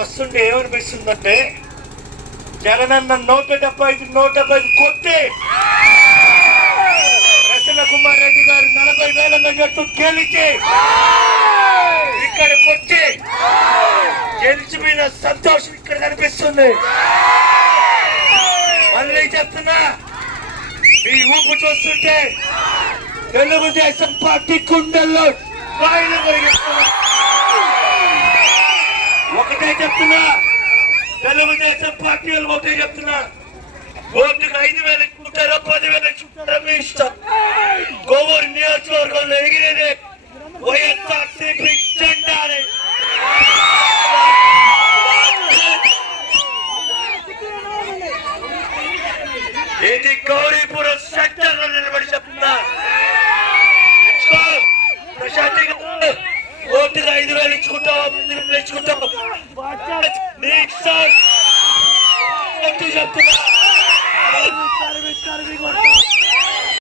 వస్తుంటే ఏమనిపిస్తుందంటే జగనన్న 175 కొట్టి ప్రసన్న కుమార్ రెడ్డి గారు 40,000 మెజార్టీతో గెలిచి ఇక్కడికి వచ్చి గెలిచిపోయిన సంతోషం ఇక్కడ కనిపిస్తుంది. మళ్ళీ చెప్తున్నా, మీ ఊపు చూస్తుంటే తెలుగుదేశం పార్టీ కుండల్లో రాయిలు కలిగిస్తున్నా. ఒకటే చెప్తున్నా, తెలుగుదేశం పార్టీ వాళ్ళు ఒకటే చెప్తున్నా, ఓటుకు 5,000 ఇచ్చుకుంటారో 10,000 ఇచ్చుకుంటారో మీ ఇష్టం.